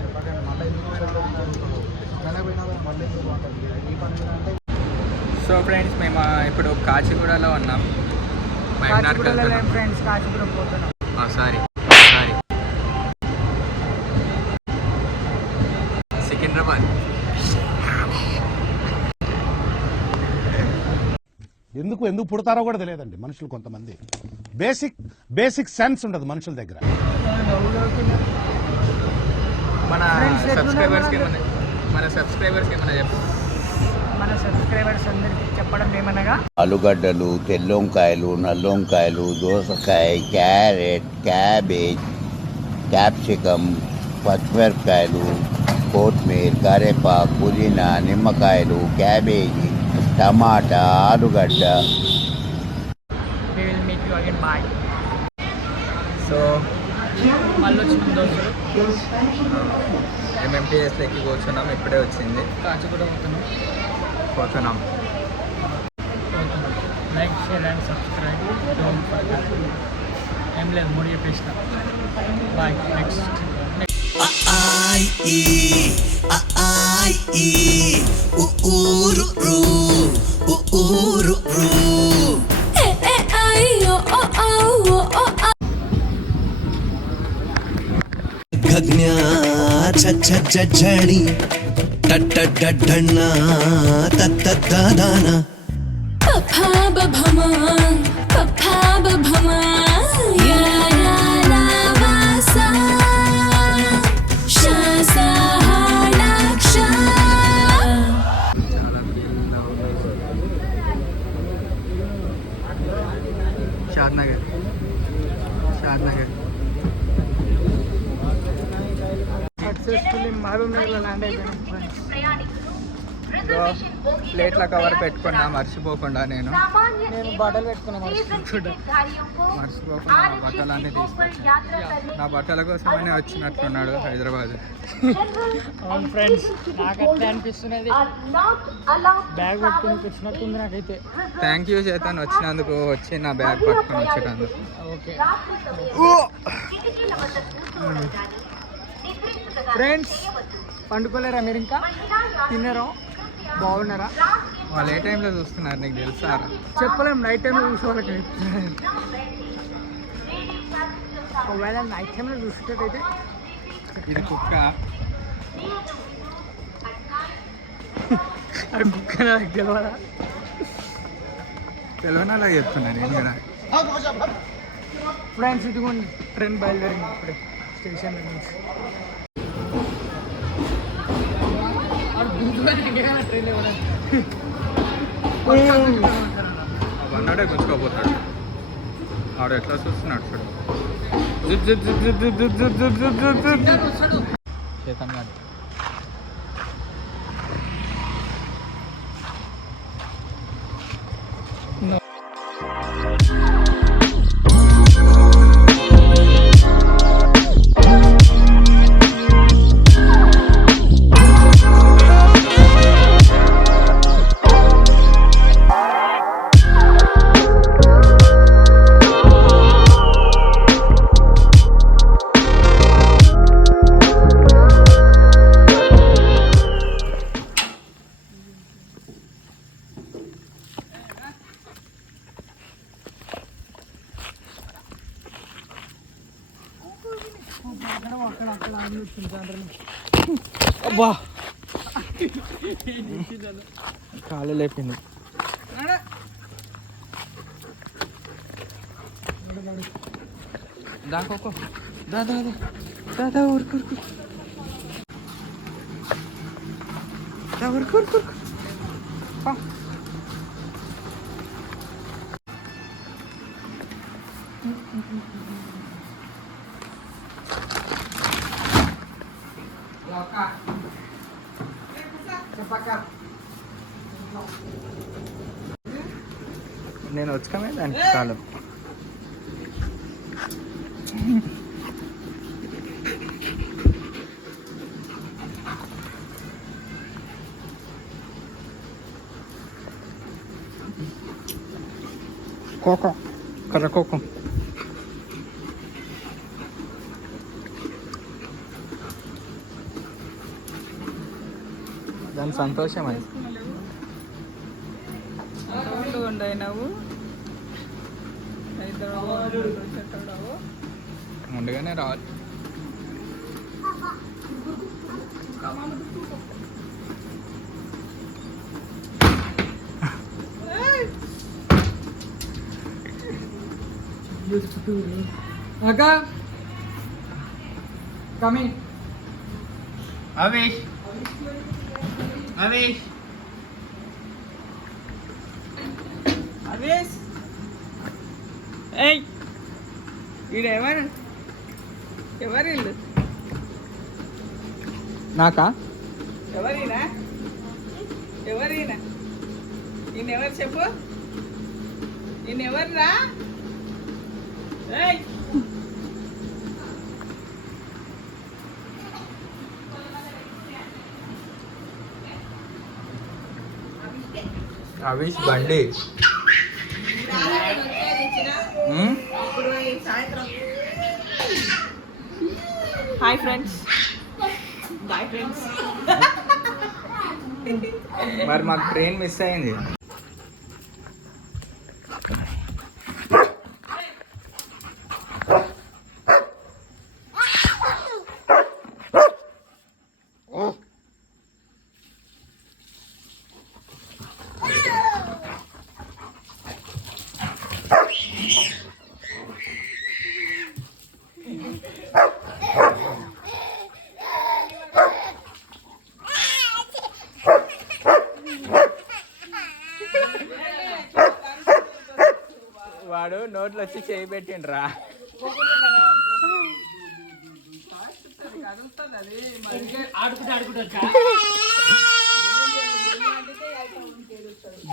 చెప్పకండి మళ్ళీ ఎందుకు పోయినా మళ్ళీ ఎందుకు బాగుంటుంది ఈ పని అంటే. సో ఫ్రెండ్స్ మేము ఇప్పుడు కాచిగూడలో ఉన్నాం. ఫ్రెండ్స్ కాచిగూడ పోతున్నాం. సారీ సికింద్రాబాద్. ఎందుకు పుడతారో కూడా తెలియదండి మనుషులు. కొంతమంది బేసిక్ సెన్స్ ఉండదు మనుషుల దగ్గర. మన సబ్స్క్రైబర్స్కి అందరికి చెప్పడం ఏమనగా ఆలుగడ్డలు, తెల్లొంకాయలు, నల్లొంకాయలు, దోసకాయ, క్యారెట్, క్యాబేజ్, క్యాప్సికమ్, పచ్చిమిరపకాయలు, కొత్తిమీర, కరివేపాకు, పుదీనా, నిమ్మకాయలు, క్యాబేజీ, టమాటా, ఆలుగడ్డ. సో మళ్ళీ వచ్చిన దోస్తులు ఎంఎంటీఎస్లో ఎక్కి కూర్చున్నాం. ఇప్పుడే వచ్చింది. కాచిగూడ పోతున్నాం. Like, share and subscribe. Don't forget. ఏం లేదు, మూడు చెప్పేసిన. బాయ్. నెక్స్ట్ गगन्या छछछछणी टटटडणा तत्तदाना पफा बभमा या ला ला वासा शासा हाडाक्षा. షాద్నగర్ సక్సెస్ఫుల్లీ మహబూబ్నగర్లో ల్యాండ్ అయిపోయాను ఫ్రెండ్స్. ప్లేట్ల కవర్ పెట్టుకున్నా మర్చిపోకుండా. నేను బట్టలు పెట్టుకున్నా మర్చిపోకుండా బట్టలు అన్నీ తీసుకొచ్చాను. నా బట్టల కోసమనే వచ్చినట్టున్నాడు హైదరాబాద్. అవును ఫ్రెండ్స్, నాకు అట్లా అనిపిస్తున్నది. బ్యాగ్ పట్టుకుని వచ్చినట్టుంది నాకైతే. థ్యాంక్ యూ చేతన్ వచ్చినందుకు, వచ్చి నా బ్యాగ్ పట్టుకొని వచ్చేటందుకు. ఓకే ఫ్రెండ్స్, పండుకోలేరా మీరు? ఇంకా తిన్నారా? బాగున్నారా? వాళ్ళు ఏ టైంలో చూస్తున్నారు నీకు తెలుసారా? చెప్పలేము. నైట్ టైంలో చూసే వాళ్ళకి ఒకవేళ నైట్ టైంలో చూసేటట్టయితే. ఇది కుక్క. అది కుక్క నాకు తెలియదా? తెలియనలా చెప్తున్నా నేను కూడా. ఫ్రెండ్స్ ఇదిగోండి, ట్రైన్ బయలుదేరింది ఇప్పుడే స్టేషన్ నుంచి. అన్నాడే గుంజుకోపోతాడు. ఆడు ఎట్లా చూస్తున్నాడు చూడు. చేతన్ గారు అబ్బా కాలు లేపింది. దాకోకో దాదా ఊరుకు నేను వచ్చుకమే దానికి కాలం. కోకం కర్ర కోకం. దాని సంతోషం అది. ఉండవు హైదరాబాద్ ముందుగానే రావాలి. అక్క కమింగ్. అవేష్ అవేష్ అవేష్ ఏయ్ వీడు ఎవరు వీళ్ళు నాకా? ఎవరైనా ఈయన ఎవరు చెప్పు, ఈయన ఎవర్రా? ఏయ్ అవేష్ బండి. Hi friends, boy friends. మరి మాకు ట్రైన్ మిస్ అయింది. వాడు నోట్లో వచ్చి చేయి పెట్టిండ్రా.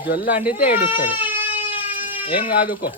జొల్లు అండితే ఏడుస్తాడు. ఏం కాదుకో.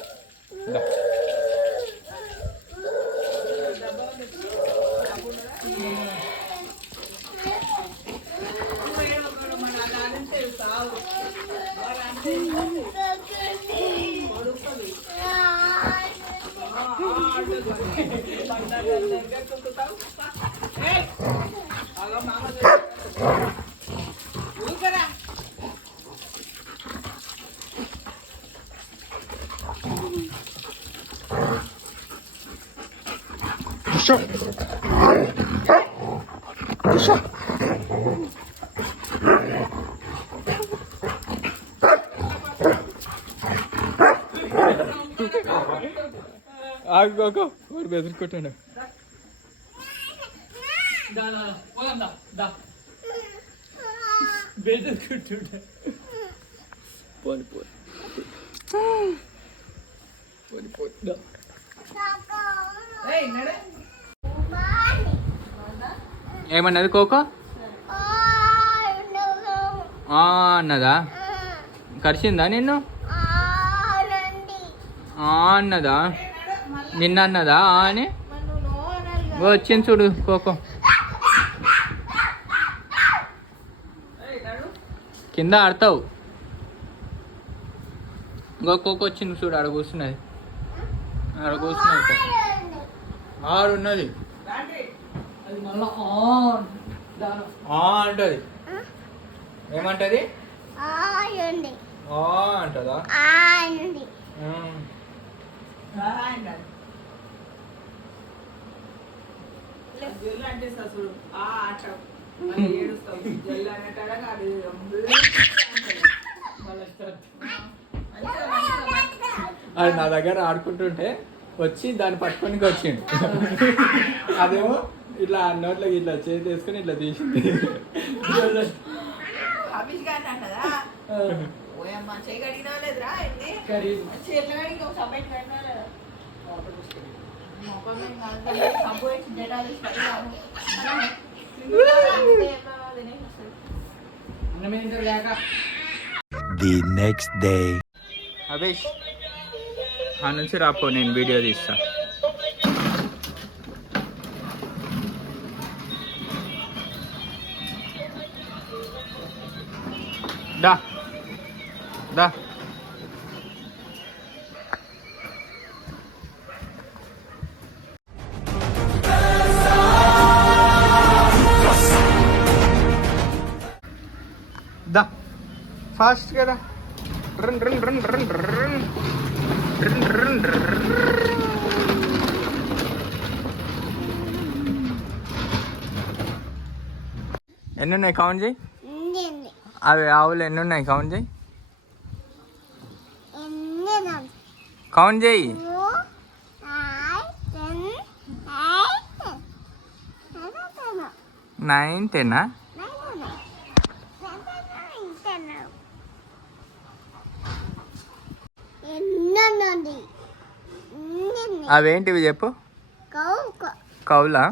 ఆగుకోకో, వాడు బెదిరికొట్టాడు. బెదిరికొట్టాడు. పోని పోని పోని పోని. ఏమన్నది కోకో? అన్నదా? కరిచిందా నిన్ను? అన్నదా? నిన్న అన్నదా అని? వచ్చింది చూడు కోకో. కింద ఆడతావు. ఇంకో కోకో వచ్చింది చూడు, ఆడ కూర్చున్నది. ఆడ కూర్చున్నది ఆడున్నది. అంటది. ఏమంటది? అంటదా? అది నా దగ్గర ఆడుకుంటుంటే వచ్చి దాన్ని పట్టుకొని వచ్చిండు. అదేమో ఇట్లా నోట్లోకి ఇట్లా చేతి వేసుకొని ఇట్లా తీసింది. The next day. అవేష్ ఆ నుంచి రాపో, నేను వీడియో తీస్తా. దా దా. ఫాస్ట్ కదా. Run run run run run run run run. ఎన్ని ఉన్నాయి కౌంట్ చేయి. అవి ఆవులు ఎన్ని ఉన్నాయి కౌంట్ చేయి. కౌంట్ చేయి. 9, 10. అవేంటివి చెప్పు. కౌలా?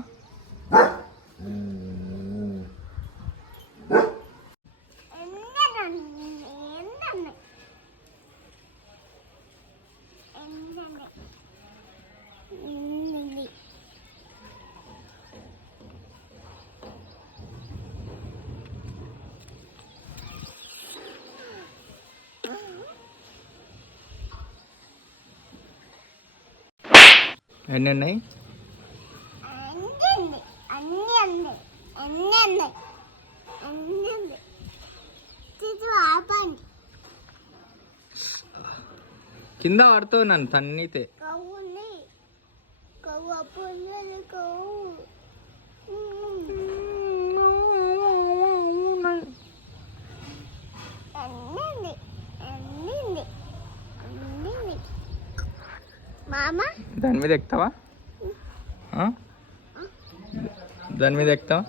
ఎన్ని ఉన్నాయి? కింద పడుతావు నన్ను తన్నితే. దాని మీద ఎక్కుతావా? దాని మీద ఎక్కుతావా?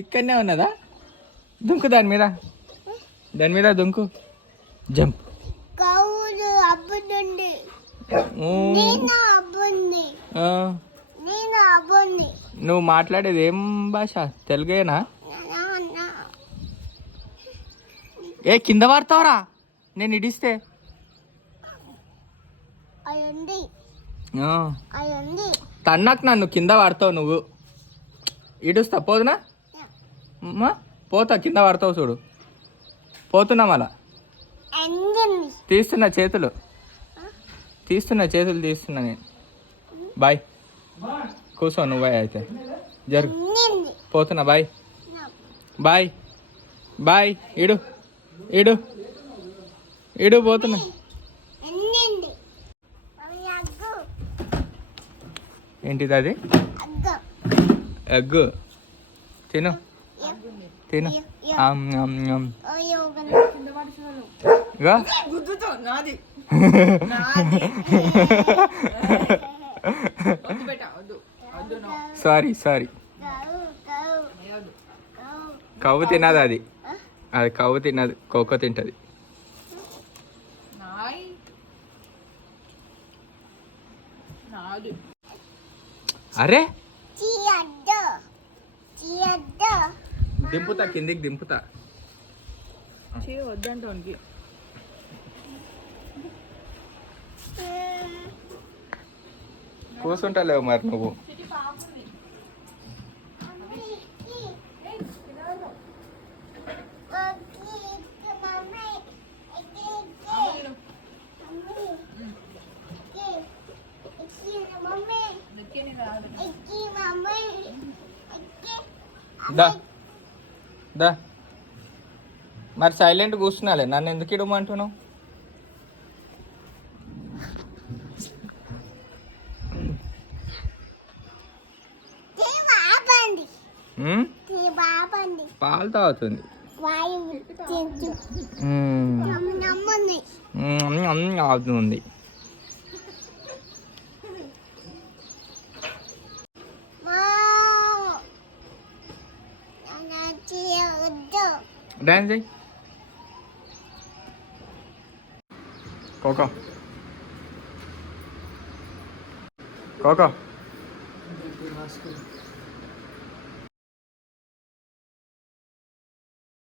ఇక్కడనే ఉన్నదా? దుంకు దాని మీద. దాని మీద దుంకు. జంప్. నువ్వు మాట్లాడేది ఏం భాష? తెలుగేనా? ఏ కింద పడతావురా నేను ఇడిస్తే. తన్నాకు నన్ను కింద పడతావు నువ్వు. ఇడుస్తా పోదునా? పోతా కింద పడతావు చూడు. పోతున్నా మళ్ళా. తీస్తున్నా చేతులు తీస్తున్నా నేను. బాయ్. కూర్చో నువ్వు అయితే. జరుగు. పోతున్నా. Bye bye bye. ఇడు ఇడు ఇడు పోతున్నా. ఏంటిది అది? ఎగ్గు. తిను తిను. ఇగో సారీ కవ్వు తినదు అది. అది కవ్వు తినదు, కోకో తింటది. అరే దింపుతా కిందికి దింపుతా. వద్దంటే కూర్చుంటలేవు మరి నువ్వు. దా దా. మరి సైలెంట్ కూర్చున్నాలే, నన్ను ఎందుకు ఇడమంటున్నావు? పాలు తాగుతుంది. అవుతుంది. డాన్స్ చేయి. Cocoa cocoa